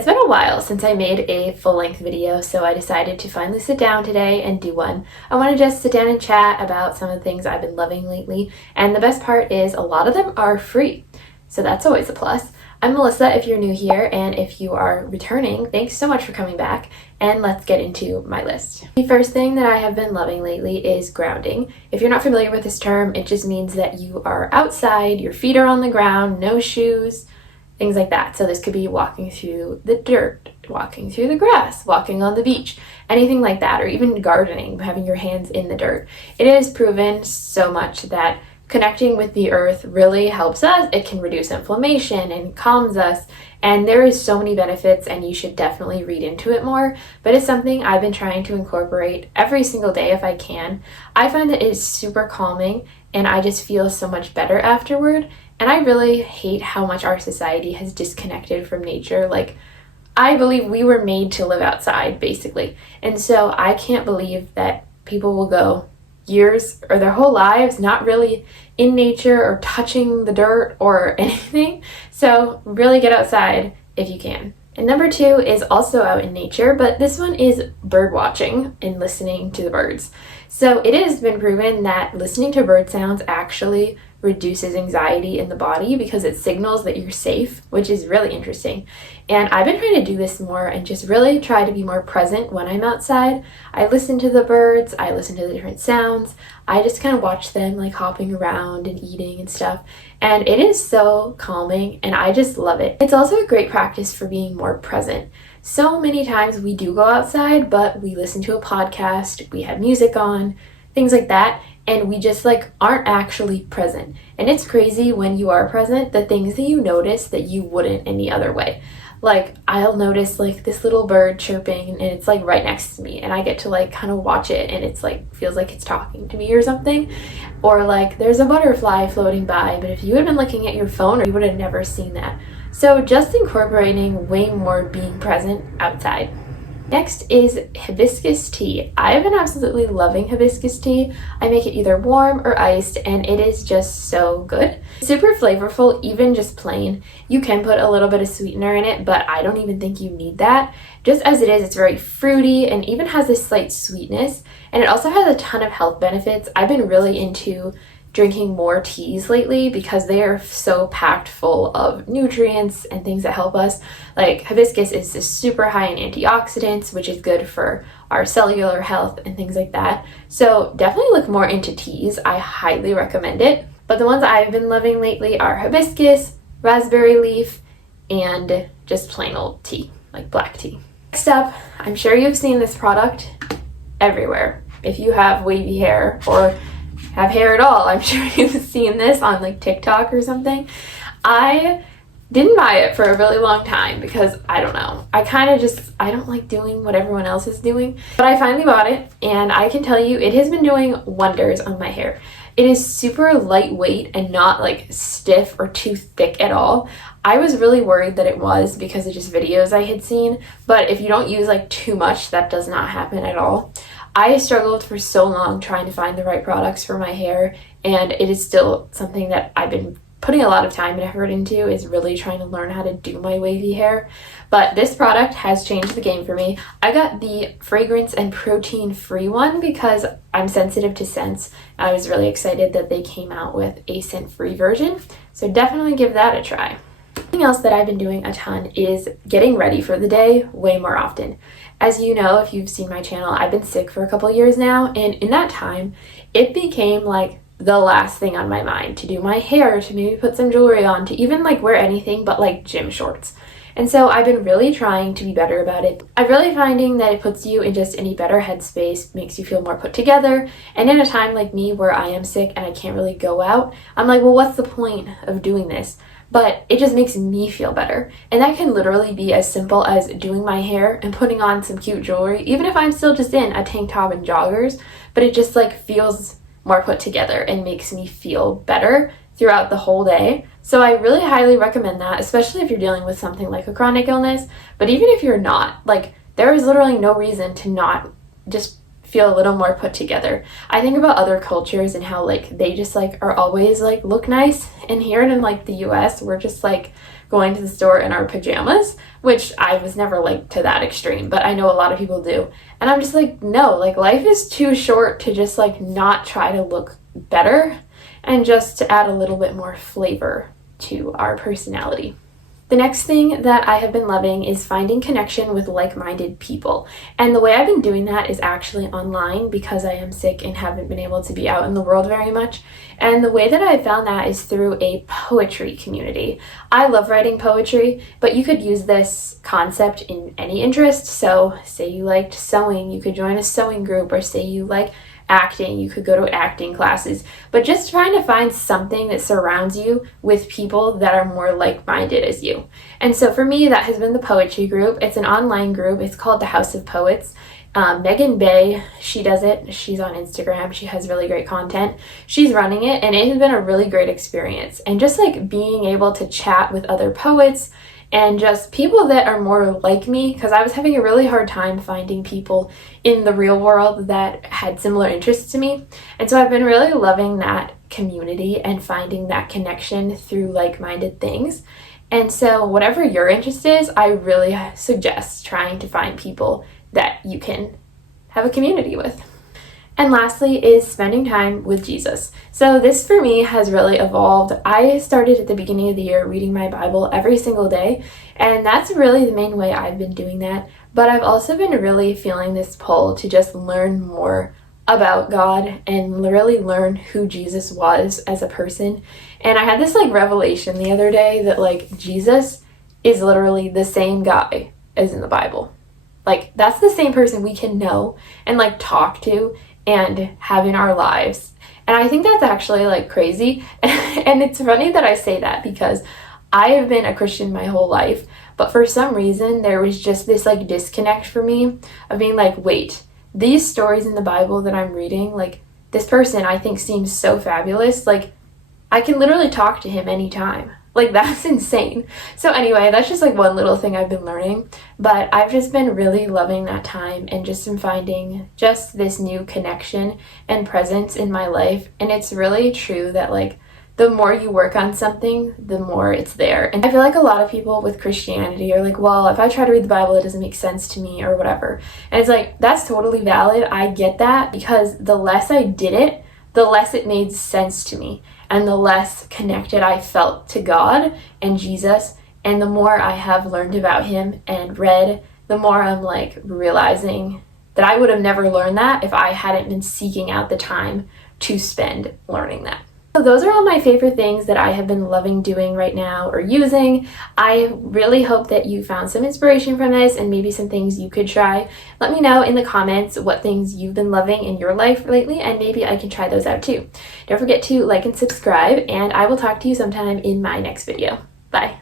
It's been a while since I made a full-length video, so I decided to finally sit down today and do one. I want to just sit down and chat about some of the things I've been loving lately, and the best part is a lot of them are free, so that's always a plus. I'm Melissa if you're new here, and if you are returning, thanks so much for coming back, and let's get into my list. The first thing that I have been loving lately is grounding. If you're not familiar with this term, it just means that you are outside, your feet are on the ground, no shoes, things like that. So this could be walking through the dirt, walking through the grass, walking on the beach, anything like that, or even gardening, having your hands in the dirt. It is proven so much that connecting with the earth really helps us. It can reduce inflammation and calms us, and there is so many benefits, and you should definitely read into it more, but it's something I've been trying to incorporate every single day if I can. I find that it's super calming, and I just feel so much better afterward. And I really hate how much our society has disconnected from nature. Like, I believe we were made to live outside, basically. And so I can't believe that people will go years or their whole lives not really in nature or touching the dirt or anything. So really get outside if you can. And number 2 is also out in nature, but this one is bird watching and listening to the birds. So it has been proven that listening to bird sounds actually reduces anxiety in the body because it signals that you're safe, which is really interesting. And I've been trying to do this more and just really try to be more present when I'm outside. I listen to the birds, I listen to the different sounds, I just kind of watch them like hopping around and eating and stuff. And it is so calming and I just love it. It's also a great practice for being more present. So many times we do go outside, but we listen to a podcast, we have music on, things like that, and we just like aren't actually present. And it's crazy when you are present, the things that you notice that you wouldn't any other way. Like, I'll notice like this little bird chirping and it's like right next to me, and I get to like kind of watch it, and it's like feels like it's talking to me or something. Or like there's a butterfly floating by, but if you had been looking at your phone, you would have never seen that. So just incorporating way more being present outside. Next is hibiscus tea. I've been absolutely loving hibiscus tea. I make it either warm or iced, and it is just so good. Super flavorful, even just plain. You can put a little bit of sweetener in it, but I don't even think you need that. Just as it is, it's very fruity and even has this slight sweetness, and it also has a ton of health benefits. I've been really into drinking more teas lately because they are so packed full of nutrients and things that help us. Like hibiscus is just super high in antioxidants, which is good for our cellular health and things like that. So definitely look more into teas. I highly recommend it. But the ones I've been loving lately are hibiscus, raspberry leaf, and just plain old tea, like black tea. Next up, I'm sure you've seen this product everywhere. If you have wavy hair or have hair at all, I'm sure you've seen this on like TikTok or something. I didn't buy it for a really long time because I don't know. I don't like doing what everyone else is doing. But I finally bought it, and I can tell you it has been doing wonders on my hair. It is super lightweight and not like stiff or too thick at all. I was really worried that it was because of just videos I had seen, but if you don't use like too much, that does not happen at all. I struggled for so long trying to find the right products for my hair, and it is still something that I've been putting a lot of time and effort into, is really trying to learn how to do my wavy hair. But this product has changed the game for me. I got the fragrance and protein free one because I'm sensitive to scents. I was really excited that they came out with a scent free version, so definitely give that a try. Something else that I've been doing a ton is getting ready for the day way more often. As you know, if you've seen my channel, I've been sick for a couple years now, and in that time, it became like the last thing on my mind to do my hair, to maybe put some jewelry on, to even like wear anything but like gym shorts. And so I've been really trying to be better about it. I'm really finding that it puts you in just any better headspace, makes you feel more put together. And in a time like me where I am sick and I can't really go out, I'm like, well, what's the point of doing this? But it just makes me feel better. And that can literally be as simple as doing my hair and putting on some cute jewelry, even if I'm still just in a tank top and joggers, but it just like feels more put together and makes me feel better throughout the whole day. So I really highly recommend that, especially if you're dealing with something like a chronic illness. But even if you're not, like, there is literally no reason to not just feel a little more put together. I think about other cultures and how like they just like are always like look nice, and here in like the US we're just like going to the store in our pajamas, which I was never like to that extreme, but I know a lot of people do. And I'm just like, no, like life is too short to just like not try to look better and just to add a little bit more flavor to our personality. The next thing that I have been loving is finding connection with like-minded people. And the way I've been doing that is actually online because I am sick and haven't been able to be out in the world very much. And the way that I found that is through a poetry community. I love writing poetry, but you could use this concept in any interest. So say you liked sewing, you could join a sewing group, or say you like acting, you could go to acting classes, but just trying to find something that surrounds you with people that are more like-minded as you. And so for me, that has been the poetry group. It's an online group. It's called the House of Poets. Megan Bay, she does it. She's on Instagram. She has really great content. She's running it, and it has been a really great experience. And just like being able to chat with other poets and just people that are more like me, because I was having a really hard time finding people in the real world that had similar interests to me. And so I've been really loving that community and finding that connection through like-minded things. And so whatever your interest is, I really suggest trying to find people that you can have a community with. And lastly is spending time with Jesus. So this for me has really evolved. I started at the beginning of the year reading my Bible every single day, and that's really the main way I've been doing that. But I've also been really feeling this pull to just learn more about God and really learn who Jesus was as a person. And I had this like revelation the other day that like Jesus is literally the same guy as in the Bible. Like that's the same person we can know and like talk to and have in our lives. And I think that's actually like crazy. And it's funny that I say that because I have been a Christian my whole life, but for some reason there was just this like disconnect for me of being like, wait, these stories in the Bible that I'm reading, like this person I think seems so fabulous. Like I can literally talk to him anytime. Like that's insane. So anyway, that's just like one little thing I've been learning, but I've just been really loving that time and just been finding just this new connection and presence in my life. And it's really true that like the more you work on something, the more it's there. And I feel like a lot of people with Christianity are like, well, if I try to read the Bible, it doesn't make sense to me or whatever. And it's like, that's totally valid. I get that because the less I did it, the less it made sense to me. And the less connected I felt to God and Jesus, and the more I have learned about him and read, the more I'm like realizing that I would have never learned that if I hadn't been seeking out the time to spend learning that. So those are all my favorite things that I have been loving doing right now or using. I really hope that you found some inspiration from this and maybe some things you could try. Let me know in the comments what things you've been loving in your life lately, and maybe I can try those out too. Don't forget to like and subscribe, and I will talk to you sometime in my next video. Bye.